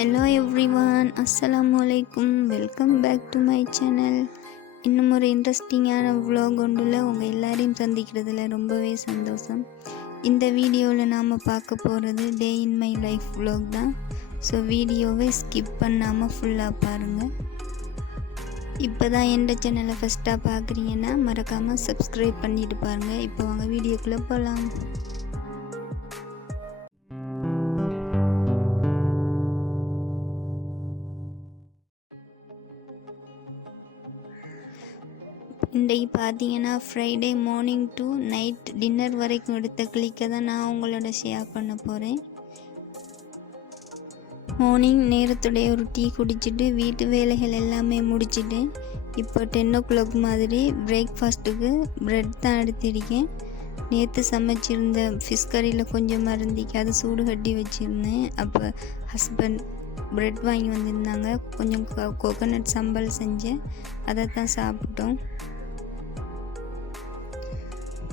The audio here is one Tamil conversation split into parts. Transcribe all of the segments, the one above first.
ஹலோ எவ்ரிவான், அஸ்ஸலாமு அலைக்கும். Welcome back to my channel. இன்னும் ஒரு இன்ட்ரெஸ்டிங்கான vlog ஒன்றில் உங்கள் எல்லாரையும் சந்திக்கிறதுல ரொம்பவே சந்தோஷம். இந்த வீடியோவில் நாம் பார்க்க போகிறது டே இன் மை லைஃப் vlog தான். ஸோ வீடியோவை ஸ்கிப் பண்ணாமல் ஃபுல்லாக பாருங்கள். இப்போ தான் எந்த சேனலை ஃபஸ்ட்டாக பார்க்குறீங்கன்னா மறக்காமல் சப்ஸ்கிரைப் பண்ணிட்டு பாருங்கள். இப்போ வாங்க வீடியோக்குள்ளே போகலாம். இன்றைக்கு பார்த்தீங்கன்னா Friday morning to night dinner வரைக்கும் எடுத்த கிளிக்கை தான் நான் உங்களோட ஷேர் பண்ண போகிறேன். மார்னிங் நேரத்துடைய ஒரு டீ குடிச்சிட்டு வீட்டு வேலைகள் எல்லாமே முடிச்சுட்டு இப்போ 10 o'clock மாதிரி பிரேக்ஃபாஸ்ட்டுக்கு ப்ரெட் தான் எடுத்திருக்கேன். நேற்று சமைச்சிருந்த ஃபிஷ் கறியில் கொஞ்சம் மருந்திக்கு அது சூடு கட்டி வச்சுருந்தேன். அப்போ ஹஸ்பண்ட் ப்ரெட் வாங்கி வந்திருந்தாங்க. கொஞ்சம் கோகோனட் சம்பல் செஞ்சேன், அதை தான் சாப்பிட்டோம்.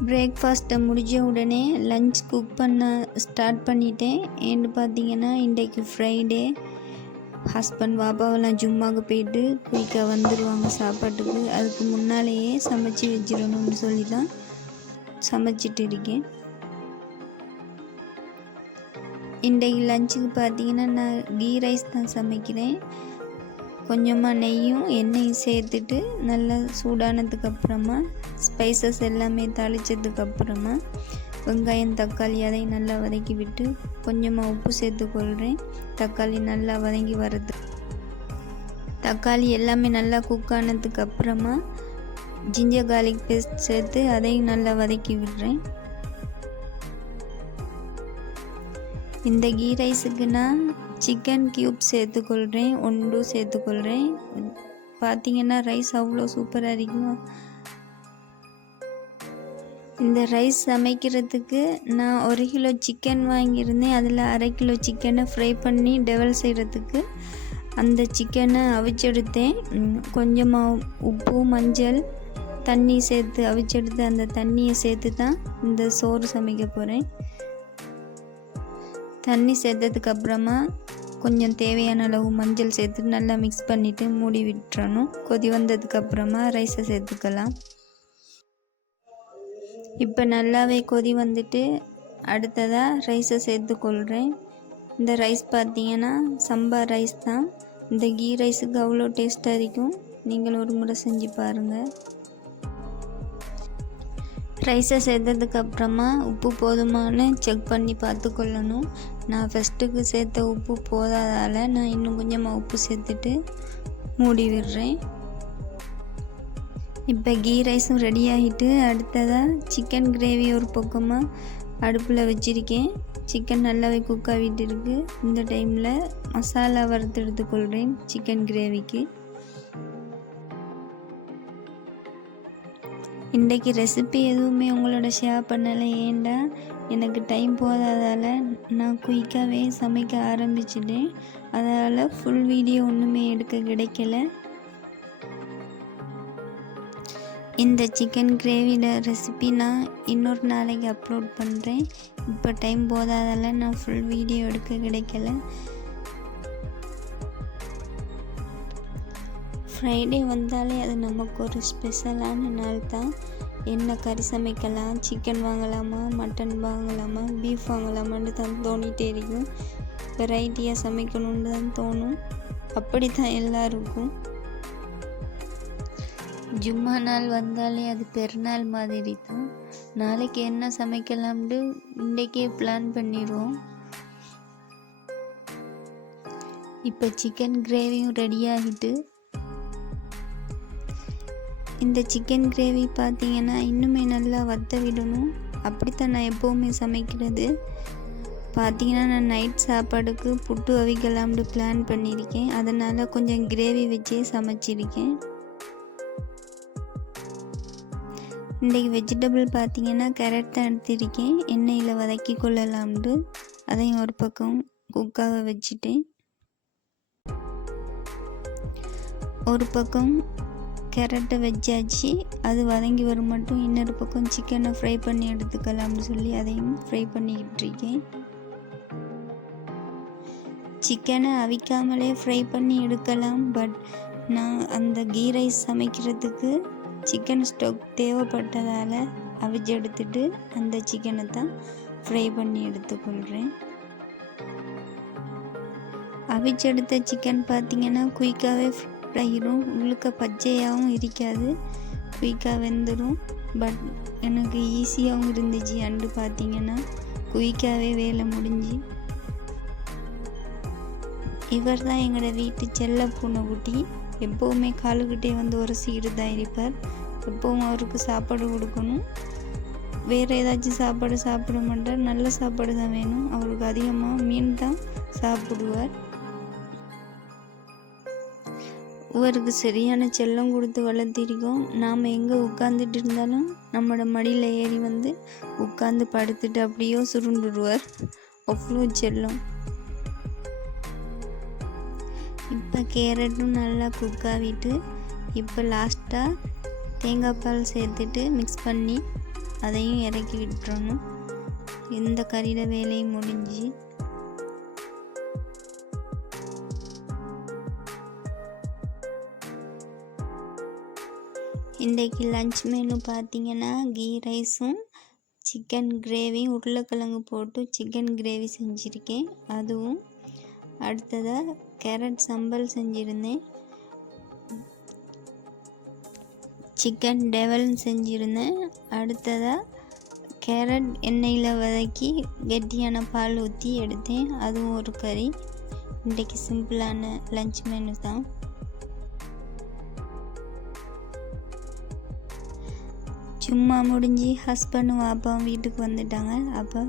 பிரேக்ஃபாஸ்ட்டை முடிஞ்ச உடனே லஞ்ச் குக் பண்ண ஸ்டார்ட் பண்ணிட்டேன். ஏன்னு பார்த்தீங்கன்னா இன்றைக்கு ஃப்ரைடே, ஹஸ்பண்ட் பாப்பாவெல்லாம் ஜும்மாவுக்கு போயிட்டு குயிக்காக வந்துடுவாங்க சாப்பாட்டுக்கு. அதுக்கு முன்னாலேயே சமைச்சி வச்சிடணும்னு சொல்லி தான் சமைச்சிட்டு இருக்கேன். இன்றைக்கு லஞ்சுக்கு பார்த்தீங்கன்னா நான் கீ ரைஸ் தான் சமைக்கிறேன். கொஞ்சமாக நெய்யும் எண்ணெயும் சேர்த்துட்டு நல்லா சூடானதுக்கப்புறமா ஸ்பைசஸ் எல்லாமே தாளித்ததுக்கப்புறமா வெங்காயம் தக்காளி அதையும் நல்லா வதக்கி விட்டு கொஞ்சமாக உப்பு சேர்த்துக்கொள்கிறேன். தக்காளி நல்லா வதங்கி வருது. தக்காளி எல்லாமே நல்லா குக் ஆனதுக்கப்புறமா ஜிஞ்சர் கார்லிக் பேஸ்ட் சேர்த்து அதையும் நல்லா வதக்கி விடுறேன். இந்த கீ ரைஸுக்கு நான் சிக்கன் க்யூப் சேர்த்துக்கொள்கிறேன், 1 சேர்த்துக்கொள்கிறேன். பார்த்தீங்கன்னா ரைஸ் அவ்வளோ சூப்பராக இருக்குமா. இந்த ரைஸ் சமைக்கிறதுக்கு நான் 1 கிலோ சிக்கன் வாங்கியிருந்தேன். அதில் 1/2 கிலோ சிக்கனை ஃப்ரை பண்ணி டெவல் செய்கிறதுக்கு அந்த சிக்கனை அவிச்செடுத்தேன். கொஞ்சமாக உப்பு, மஞ்சள், தண்ணி சேர்த்து அவிச்செடுத்து அந்த தண்ணியை சேர்த்து தான் இந்த சோறு சமைக்க போகிறேன். தண்ணி சேர்த்ததுக்கப்புறமா கொஞ்சம் தேவையான அளவு மஞ்சள் சேர்த்து நல்லா மிக்ஸ் பண்ணிவிட்டு மூடி விட்டுறணும். கொதி வந்ததுக்கப்புறமா ரைஸை சேர்த்துக்கலாம். இப்போ நல்லாவே கொதி வந்துட்டு அடுத்ததாக ரைஸை சேர்த்துக்கொள்கிறேன். இந்த ரைஸ் பார்த்தீங்கன்னா சம்பா ரைஸ் தான். இந்த கீ ரைஸுக்கு அவ்வளோ டேஸ்ட்டாக இருக்கும். நீங்கள் ஒரு முறை செஞ்சு பாருங்கள். ரைஸை சேர்த்ததுக்கப்புறமா உப்பு போதுமானு செக் பண்ணி பார்த்துக்கொள்ளணும். நான் ஃபஸ்ட்டுக்கு சேர்த்த உப்பு போதாதால் நான் இன்னும் கொஞ்சமாக உப்பு சேர்த்துட்டு மூடி விடுறேன். இப்போ கீ ரைஸும் ரெடி ஆகிட்டு அடுத்ததாக சிக்கன் கிரேவி ஒரு பக்கமாக அடுப்பில் வச்சுருக்கேன். சிக்கன் நல்லாவே குக் ஆகிட்டு இருக்குது. இந்த டைமில் மசாலா வறுத்து எடுத்துக்கொள்கிறேன் சிக்கன் கிரேவிக்கு. இன்றைக்கி ரெசிபி எதுவுமே உங்களோட ஷேர் பண்ணலை. ஏன்டா எனக்கு டைம் போதாதால் நான் குயிக்காகவே சமைக்க ஆரம்பிச்சிட்டேன். அதனால் ஃபுல் வீடியோ ஒன்றுமே எடுக்க கிடைக்கல. இந்த சிக்கன் கிரேவியோட ரெசிபி நான் இன்னொரு நாளைக்கு அப்லோட் பண்ணுறேன். இப்போ டைம் போதாதால் நான் ஃபுல் வீடியோ எடுக்க கிடைக்கல. ஃப்ரைடே வந்தாலே அது நமக்கு ஒரு ஸ்பெஷலான நாள் தான். என்ன கறி சமைக்கலாம், சிக்கன் வாங்கலாமா, மட்டன் வாங்கலாமா, பீஃப் வாங்கலாமான்னு தான் தோணிகிட்டே இருக்கும். வெரைட்டியாக சமைக்கணுன்னு தான் தோணும். அப்படி தான் எல்லாருக்கும். ஜும்மா நாள் வந்தாலே அது பெருநாள் மாதிரி தான். நாளைக்கு என்ன சமைக்கலாம்னு இன்றைக்கே பிளான் பண்ணிடுவோம். இப்போ சிக்கன் கிரேவியும் ரெடி ஆகிட்டு இந்த சிக்கன் கிரேவி பார்த்தீங்கன்னா இன்னுமே நல்லா வத்த விடணும். அப்படித்தான் நான் எப்போவுமே சமைக்கிறது. பார்த்தீங்கன்னா நான் நைட் சாப்பாடுக்கு புட்டு அவிக்கலாம்னு பிளான் பண்ணியிருக்கேன். அதனால் கொஞ்சம் கிரேவி வச்சே சமைச்சிருக்கேன். இன்றைக்கி வெஜிடபிள் பார்த்தீங்கன்னா கேரட் தான் எடுத்திருக்கேன். எண்ணெயில் வதக்கி கொள்ளலாம்னு அதையும் ஒரு பக்கம் குக்காக வச்சுட்டேன். ஒரு பக்கம் கேரட்டை வச்சாச்சு, அது வதங்கி வரும் மட்டும் இன்னொரு பக்கம் சிக்கனை ஃப்ரை பண்ணி எடுத்துக்கலாம்னு சொல்லி அதையும் ஃப்ரை பண்ணிக்கிட்டு இருக்கேன். சிக்கனை அவிக்காமலே ஃப்ரை பண்ணி எடுக்கலாம். பட் நான் அந்த கீ ரைஸ் சமைக்கிறதுக்கு சிக்கன் ஸ்டாக் தேவைப்பட்டதால் அவிச்சு எடுத்துட்டு அந்த சிக்கனை தான் ஃப்ரை பண்ணி எடுத்துக்கொள்கிறேன். அவிச்செடுத்த சிக்கன் பார்த்திங்கன்னா குயிக்காகவே ஃப்ரை ஆகிடும். உள்ளுக்க பச்சையாகவும் இருக்காது, குயிக்காக வெந்துடும். பட் எனக்கு ஈஸியாகவும் இருந்துச்சு. அண்டு பார்த்திங்கன்னா குயிக்காகவே வேலை முடிஞ்சு. இவர் தான் எங்களோட வீட்டு செல்ல பூனைக்குட்டி. எப்போவுமே காலுக்கிட்டே வந்து உரசிக்கிட்டு தான் இருப்பார். எப்போவும் அவருக்கு சாப்பாடு கொடுக்கணும். வேறு ஏதாச்சும் சாப்பாடு சாப்பிட மாட்டார், நல்ல சாப்பாடு தான் வேணும். அவருக்கு அதிகமாக மீன் தான் சாப்பிடுவார். இவருக்கு சரியான செல்லம் கொடுத்து வளர்த்திருக்கோம். நாம் எங்கே உட்காந்துட்டு இருந்தாலும் நம்மளோட மடியில் ஏறி வந்து உட்காந்து படுத்துட்டு அப்படியோ சுருண்டுடுவார். அவ்வளோ செல்லம். இப்போ கேரட்டும் நல்லா குக் ஆகிட்டு இப்போ லாஸ்ட்டாக தேங்காய் பால் சேர்த்துட்டு மிக்ஸ் பண்ணி அதையும் இறக்கி விட்டுறணும். இந்த கறியில் வேலையும் முடிஞ்சு. இன்றைக்கு லன்ச் மெனு பார்த்திங்கன்னா கீ ரைஸும் சிக்கன் கிரேவியும் உருளைக்கிழங்கு போட்டு சிக்கன் கிரேவி செஞ்சுருக்கேன். அதுவும் அடுத்ததாக கேரட் சம்பல் செஞ்சுருந்தேன். சிக்கன் டெவல் செஞ்சுருந்தேன். அடுத்ததாக கேரட் எண்ணெயில் வதக்கி கெட்டியான பால் ஊற்றி எடுத்தேன். அதுவும் ஒரு கறி. இன்றைக்கு சிம்பிளான லன்ச் மெனு தான். சும்மா முடிஞ்சு ஹஸ்பண்டும் வாப்பாவும் வீட்டுக்கு வந்துட்டாங்க. அப்போ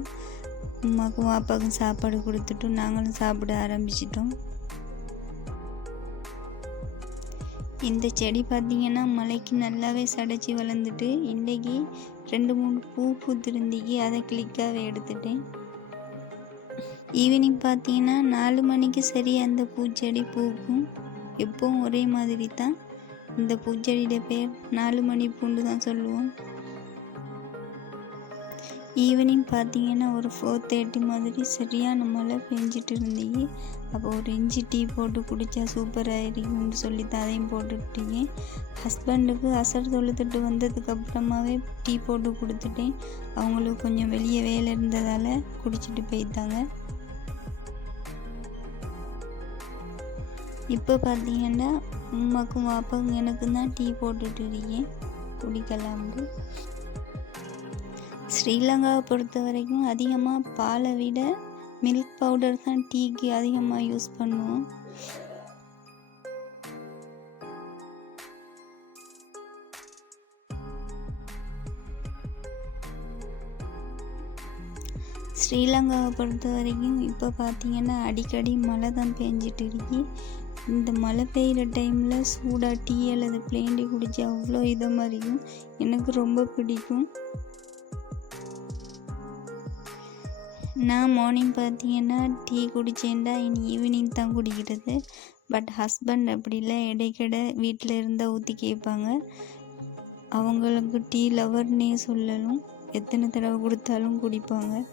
அம்மாவுக்கும் வாப்பாவுக்கும் சாப்பாடு கொடுத்துட்டு நாங்களும் சாப்பிட ஆரம்பிச்சிட்டோம். இந்த செடி பார்த்திங்கன்னா மலைக்கு நல்லாவே சடைச்சி வளர்ந்துட்டு இன்றைக்கி 2-3 பூ பூத்திருந்திக்கு அதை கிளிக்காகவே எடுத்துட்டேன். ஈவினிங் பார்த்திங்கன்னா 4 மணிக்கு சரி அந்த பூச்செடி பூக்கும். எப்பவும் ஒரே மாதிரி தான். இந்த பூச்செடியோட பேர் 4 மணி பூண்டு தான் சொல்லுவோம். ஈவினிங் பார்த்திங்கன்னா ஒரு 4:30 மாதிரி சரியான மழை பெஞ்சிட்டு இருந்தீங்க. அப்போ ஒரு இஞ்சி டீ போட்டு குடித்தா சூப்பராக இருக்கும்னு சொல்லி அதையும் போட்டுட்டீங்க. ஹஸ்பண்டுக்கு அசர் தொழுத்துட்டு வந்ததுக்கப்புறமாவே டீ போட்டு கொடுத்துட்டேன். அவங்களுக்கு கொஞ்சம் வெளியே வேலை இருந்ததால் குடிச்சிட்டு போயிட்டாங்க. இப்போ பார்த்திங்கன்னா அம்மாக்கும் வாப்பாக்கும் எனக்கு தான் டீ போட்டுட்டு இருக்கேன் குடிக்கலாம்னு. ஸ்ரீலங்காவை பொறுத்த வரைக்கும் அதிகமாக பாலை விட மில்க் பவுடர் தான் டீக்கு அதிகமாக யூஸ் பண்ணுவோம். ஸ்ரீலங்காவை பொறுத்த வரைக்கும் இப்போ பார்த்திங்கன்னா அடிக்கடி மழை தான் பெஞ்சிட்டு இருக்கு. இந்த மழை பெய்கிற டைமில் சூடாக டீ அல்லது பிளேன் டீ குடித்தா அவ்வளோ இதமாக இருக்கும். எனக்கு ரொம்ப பிடிக்கும். நான் மார்னிங் பார்த்திங்கன்னா டீ குடித்தேன்டா இனி ஈவினிங் தான் குடிக்கிறது. பட் ஹஸ்பண்ட் அப்படி இல்லை, இடைக்கிட வீட்டில் இருந்தால் ஊற்றி கேட்பாங்க. அவங்களுக்கு டீ லவர்னே சொல்லணும். எத்தனை தடவை கொடுத்தாலும் குடிப்பாங்க.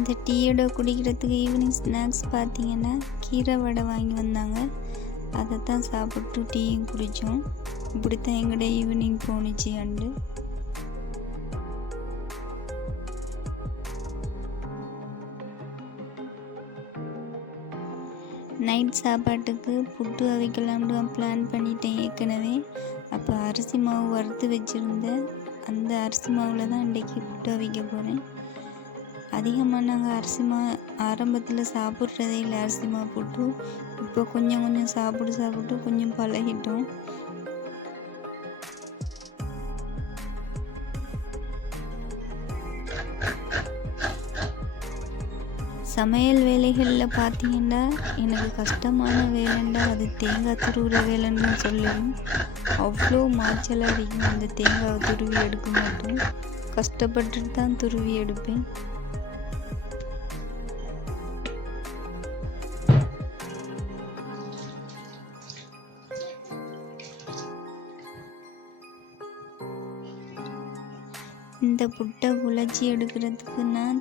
இந்த டீயோட குடிக்கிறதுக்கு ஈவினிங் ஸ்நாக்ஸ் பார்த்திங்கன்னா கீரை வடை வாங்கி வந்தாங்க. அதை தான் சாப்பிட்டு டீயும் குடித்தோம். இப்படித்தான் எங்களோட ஈவினிங் போணுச்சு. அண்டு நைட் சாப்பாட்டுக்கு புட்டு அவிக்கலாம்னு பிளான் பண்ணிட்டேன் ஏற்கனவே. அப்போ அரிசி மாவு வறுத்து வச்சுருந்தேன். அந்த அரிசி மாவில் தான் இன்றைக்கி புட்டு அவிக்க போகிறேன். அதிகமாக நாங்கள் அரிசி மாவு ஆரம்பத்தில் சாப்பிட்றதே இல்லை. அரிசி மாவு புட்டு இப்போ கொஞ்சம் கொஞ்சம் சாப்பிட்டு கொஞ்சம் பழகிட்டோம். சமையல் வேலைகளில் பார்த்திங்கன்னா எனக்கு கஷ்டமான வேலைன்னா அது தேங்காய் துருவுற வேலைன்னு தான் சொல்லுவேன். அவ்வளோ மாய்ச்சலாக அடிக்கும் அந்த தேங்காவை துருவி எடுக்க மாட்டோம். கஷ்டப்பட்டுட்டு தான் துருவி எடுப்பேன். இந்த புட்டை குழச்சி எடுக்கிறதுக்கு நான்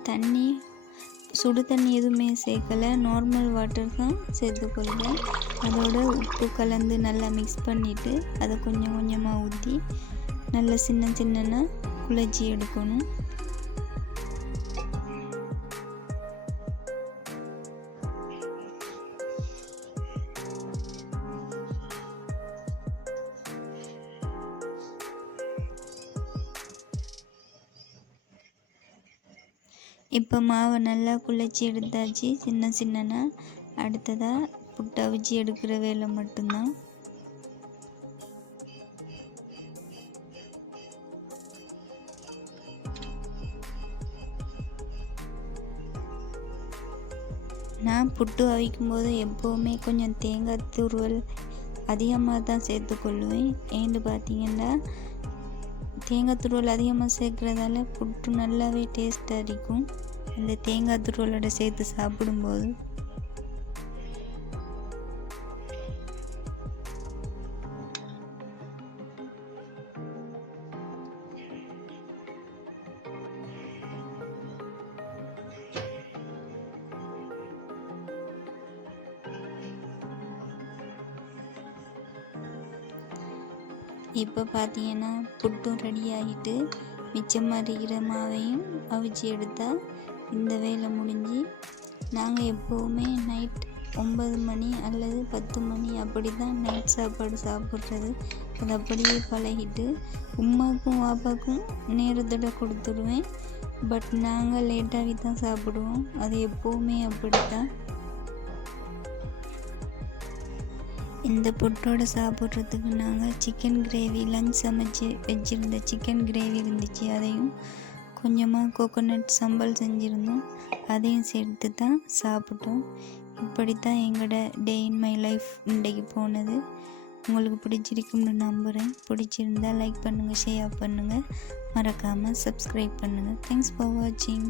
சுடு தண்ணி எதுவுமே சேர்க்கலை, நார்மல் வாட்டர் தான் சேர்த்துக்கொள்வேன். அதோட உப்பு கலந்து நல்லா மிக்ஸ் பண்ணிவிட்டு அதை கொஞ்சம் கொஞ்சமாக ஊற்றி நல்லா சின்ன சின்னனா குழச்சி எடுக்கணும். இப்போ மாவை நல்லா குழச்சி எடுத்தாச்சு சின்ன சின்னனா. அடுத்ததாக புட்டை அவிச்சு எடுக்கிற வேலை மட்டும்தான். நான் புட்டு அவிக்கும் போது எப்போவுமே கொஞ்சம் தேங்காய் துருவல் அதிகமாக தான் சேர்த்துக்கொள்வேன். ஏன்னு பார்த்தீங்கன்னா தேங்காய் துருவல் அதிகமாக சேர்க்குறதால புட்டு நல்லாவே டேஸ்ட்டாக இருக்கும் அந்த தேங்காய் துருவலோட சேர்த்து சாப்பிடும்போது. இப்போ பார்த்தீங்கன்னா புட்டும் ரெடி ஆகிட்டு மிச்சமாக இருக்கிற மாவையும் அவிச்சு எடுத்தால் இந்த வேலை முடிஞ்சு. நாங்கள் எப்போவுமே நைட் 9 மணி அல்லது 10 மணி அப்படி தான் நைட் சாப்பாடு சாப்பிட்றது. அது அப்படியே பழகிட்டு உமாக்கும் வாப்பாக்கும் நேரத்தோட கொடுத்துடுவேன். பட் நாங்கள் லேட்டாகி தான் சாப்பிடுவோம். அது எப்போவுமே அப்படி தான். இந்த புட்டோட சாப்பிட்றதுக்கு நாங்கள் சிக்கன் கிரேவி லஞ்ச் சமைச்சு வச்சுருந்த சிக்கன் கிரேவி இருந்துச்சு, அதையும் கொஞ்சமாக கோகோனட் சம்பல் செஞ்சுருந்தோம், அதையும் சேர்த்து தான் சாப்பிட்டோம். இப்படி தான் எங்களோட டே இன் மை லைஃப் இன்றைக்கு போனது. உங்களுக்கு பிடிச்சிருக்கும்னு நம்புகிறேன். பிடிச்சிருந்தால் லைக் பண்ணுங்கள், ஷேர் பண்ணுங்கள், மறக்காமல் சப்ஸ்கிரைப் பண்ணுங்கள். தேங்க்ஸ் ஃபார் வாட்சிங்.